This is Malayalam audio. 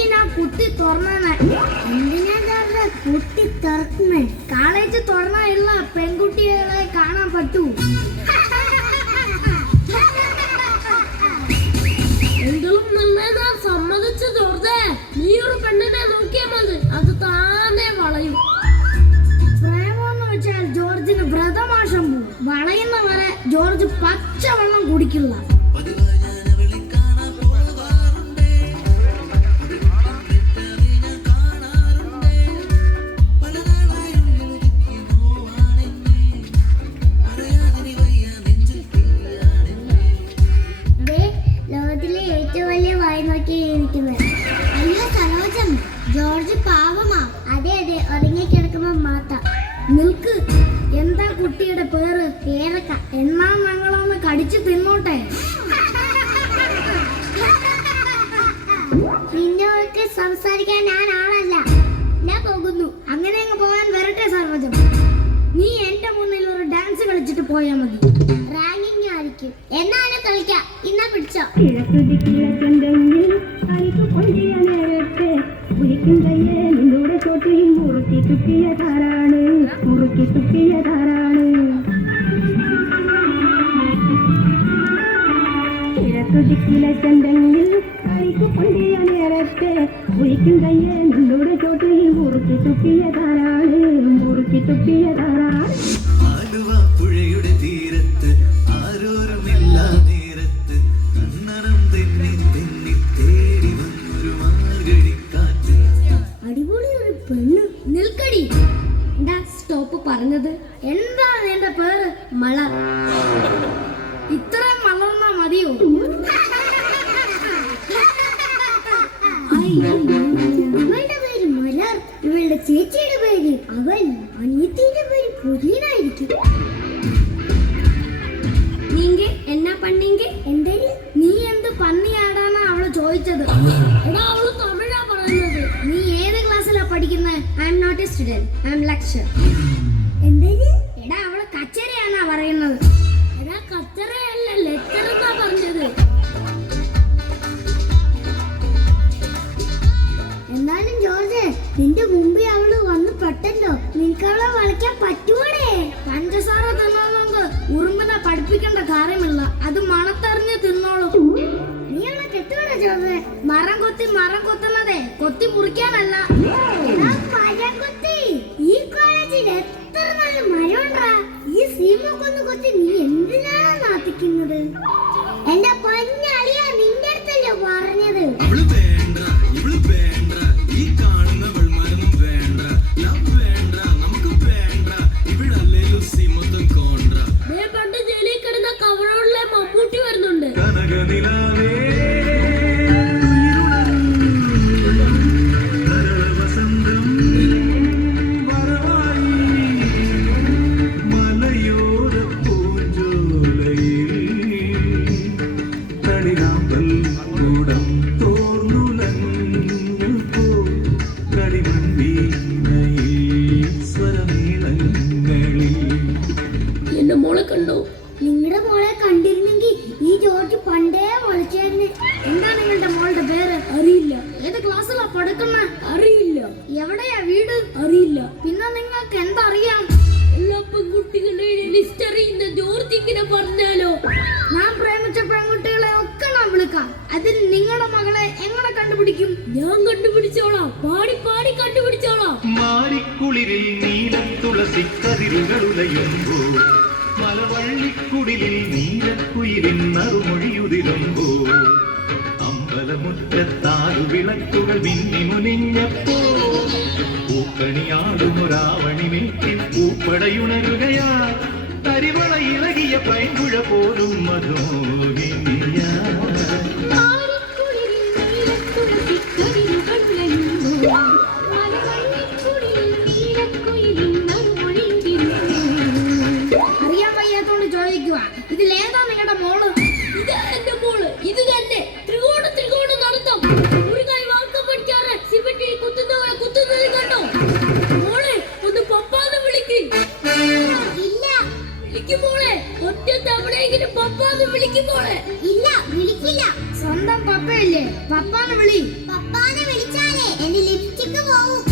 അല്ലെങ്കിൽ ഞാൻ കുത്തി തുറന്നെ. എന്തിനാ കുത്തി തുറക്കുന്നേ? കോളേജ് തുറന്നുള്ള പെൺകുട്ടികളെ കാണാൻ പറ്റൂ. എങ്കിലും നിന്നെ സമ്മതിച്ചു ജോർജ്. നീ ഒരു പെണ്ണിനെ നോക്കിയാൽ മതി, അത് താനെ വളയും. പ്രേമെന്ന് വെച്ചാൽ ജോർജിന് വ്രതമാശം പോവും. വളയുന്നവരെ ജോർജ് പച്ചവെള്ളം കുടിക്കില്ല. ലോകത്തിലെ ഏറ്റവും വലിയ വായി നോക്കിയിരിക്കുന്നത്. അയ്യോ സരോജം, ജോർജ് പാവമാ. അതെ അതെ, ഉറങ്ങിക്കിടക്കുമ്പോ മാത്ത. നിൽക്ക്, എന്താ കുട്ടിയുടെ പേര്? പേരക്ക. എന്നാ ഞങ്ങളൊന്ന് കടിച്ചു തിന്നോട്ടെ. നിന്നോടൊക്കെ സംസാരിക്കാൻ ഞാൻ ആളല്ല. ഞാൻ പോകുന്നു. അങ്ങനെ അങ്ങ് പോകാൻ വരട്ടെ സരോജം. നീ എന്റെ മുന്നിൽ ഒരു ഡാൻസ് കളിച്ചിട്ട് പോയാ മതി. റാങ്കിങ് ആയിരിക്കും. എന്നാലും കളിക്കാം. ഇന്നാ പിടിച്ചോ. തുടിക്കിലെ ചന്തങ്ങളിൽ കളിക്ക് പൊണ്ടിയ നേരത്തെ ഒരിക്കും കയ്യെ നിന്നോട് ചോട്ടിൽ മുറുക്കി തുപ്പിയതാരാണ്, മുറുക്കി തുപ്പിയതാരാണ്. ആലുവ പുഴയുടെ തീരത്ത് ആരോരുമില്ല നേരത്ത് കണ്ണനം തെന്നി തെന്നി തേടി വന്നൊരു മാർഗഴിക്കാറ്റ്. അടിപൊളി ഒരു പെണ്ണ്. നിൽക്കടി. എന്താ സ്റ്റോപ്പ് പറഞ്ഞത്? എന്താണ് എന്റെ പേര്? മലർ. ഇത്രയും മലർന്നാ മതിയോ? ഇവളുടെ പേര് മലർ, ഇവളുടെ ചേച്ചിയുടെ പേര് അവൻ, അനിയത്തിന്റെ പേര് പുതിയനായിരിക്കും. നീങ്ക എന്നാ പണ്ണിങ്ക? എന്തേ നീ എന്ത് പന്നിയാടാന്നാ അവള് ചോദിച്ചത്. എടാ, അവള് തമിഴാ പറയുന്നത്. നീ ഏത് ക്ലാസ്സിലാ പഠിക്കുന്നത്? I am not a student, I am lecturer. എന്തേ? എടാ, അവള് കച്ചേരയാന്നാ പറയുന്നത്. എടാ, കച്ചറയല്ല, ലെക്ചർ എന്നാ പറഞ്ഞത്. എന്നാലും ജോർജ്, നിന്റെ മുമ്പിൽ അവള് വന്ന് പെട്ടല്ലോ. നിനക്ക് അവളെ വളയ്ക്കാൻ പറ്റുവോടെ? പഞ്ചസാര തിന്നോണ്ട് ഉറുമ്പിനെ പഠിപ്പിക്കേണ്ട കാര്യമില്ല. അത് മണത്തറിഞ്ഞ് തിന്നോളൂ. നീ അവളെ കെട്ടുവോടെ ജോർജ്? മരം കൊത്തുന്നതേ കൊത്തി മുറിക്കാനല്ല. മരം കൊത്തി. ഈ കോളേജിൽ എത്ര നല്ല മരമുണ്ടാ. ഈ സീമൊക്കൊന്ന് കൊത്തി നീ എന്തിനാണ് നാത്തിക്കുന്നത്? എന്റെ പൊന്നളിയാ, നിന്റെ അടുത്തല്ലോ പറഞ്ഞത്. അവള് വേണ്ട, ഇവള് വേണ്ട, ഈ കാണുന്നവൾമാരൊന്നും വേണ്ട. ലവ് വേണ്ട, നമുക്ക് വേണ്ട. ഇവിടല്ലേലും സിമത്തും കോണ്ട. പണ്ട് ജയിലിൽ കിടന്ന കവറോളിലെ മമ്മൂട്ടി വരുന്നുണ്ട്. കനകനിലാവേ വസന്തം വരവായി മലയോര പൂഞ്ചോലയിൽ തളിരാമ്പൽ കൂടം തോർന്നുലഞ്ഞു പോ കളിമൺവീണയിൽ സ്വരമേളങ്ങളിൽ. എന്റെ മോളെ കണ്ടോ? നിങ്ങളുടെ മോളെ കണ്ടിരുന്നെങ്കിൽ ഈ ജോർജ് പണ്ടേ വിളിച്ചേനെ. എന്താ നിങ്ങളുടെ മോളുടെ പേര്? അറിയില്ല. ഏത് ക്ലാസ്സിലാ പഠിക്കുന്ന? അറിയില്ല. എവിടെയാ വീട്? അറിയില്ല. പിന്നെ നിങ്ങൾക്ക് എന്തറിയാം? എല്ലാ പെൺകുട്ടികളുടെ ലിസ്റ്റ് അറിയുന്ന ജോർജ് ഇങ്ങനെ പറഞ്ഞാലോ? ഞാൻ പ്രേമിച്ച പെൺകുട്ടികളെ ഒക്കെ ഞാൻ വിളിക്കാം. അതിന് നിങ്ങളുടെ മകളെ എങ്ങനെ കണ്ടുപിടിക്കും? ഞാൻ കണ്ടുപിടിച്ചോളാം. പാടി പാടി കണ്ടുപിടിച്ചോളാം. മാരിക്കുളിരിൽ നീലത്തുളസിക്കതിരുകളുലയുമ്പോൾ മലവള്ളിക്കുടിലിൽ നീലക്കുയിലിൻ നറുമൊഴിയുതിരുമ്പോൾ അമ്പലമുറ്റത്താറു വിളക്കുകൾ മിന്നിമുനിഞ്ഞപ്പോ പൂക്കണിയാടുമൊരാവണിമേറ്റിൽ പൂപ്പടയുണരുകയാ തരിവള ഇളകിയ പൈങ്കുഴ പോലും മധോഗിനിയാ. അറിയാൻ വയ്യാത്തോണ്ട് ചോദിക്കുക. ഇതിലേതാ നിങ്ങളുടെ മോള്? ഇത് എന്റെ മോള്. ഇത് തന്നെ ത്രികോണം നടത്താം. ഒരു കൈ വാക്കം പഠിക്കാറ് സിമെന്റിൽ കുത്തുന്നത് കണ്ടോ? മോളെ ഒന്ന് പപ്പാന്ന് വിളിക്ക്. ഇല്ല. വിളിക്കും മോളെ. ഒറ്റ തവണയെങ്കിലും പപ്പാന്ന് വിളിക്കും മോളെ. ഇല്ല, വിളിക്കില്ല. സ്വന്തം പപ്പയല്ലേ, പപ്പാന്ന് വിളി. പപ്പാന്ന് വിളിച്ച എന്റെ ലിപ്സ്റ്റിക് പോവും.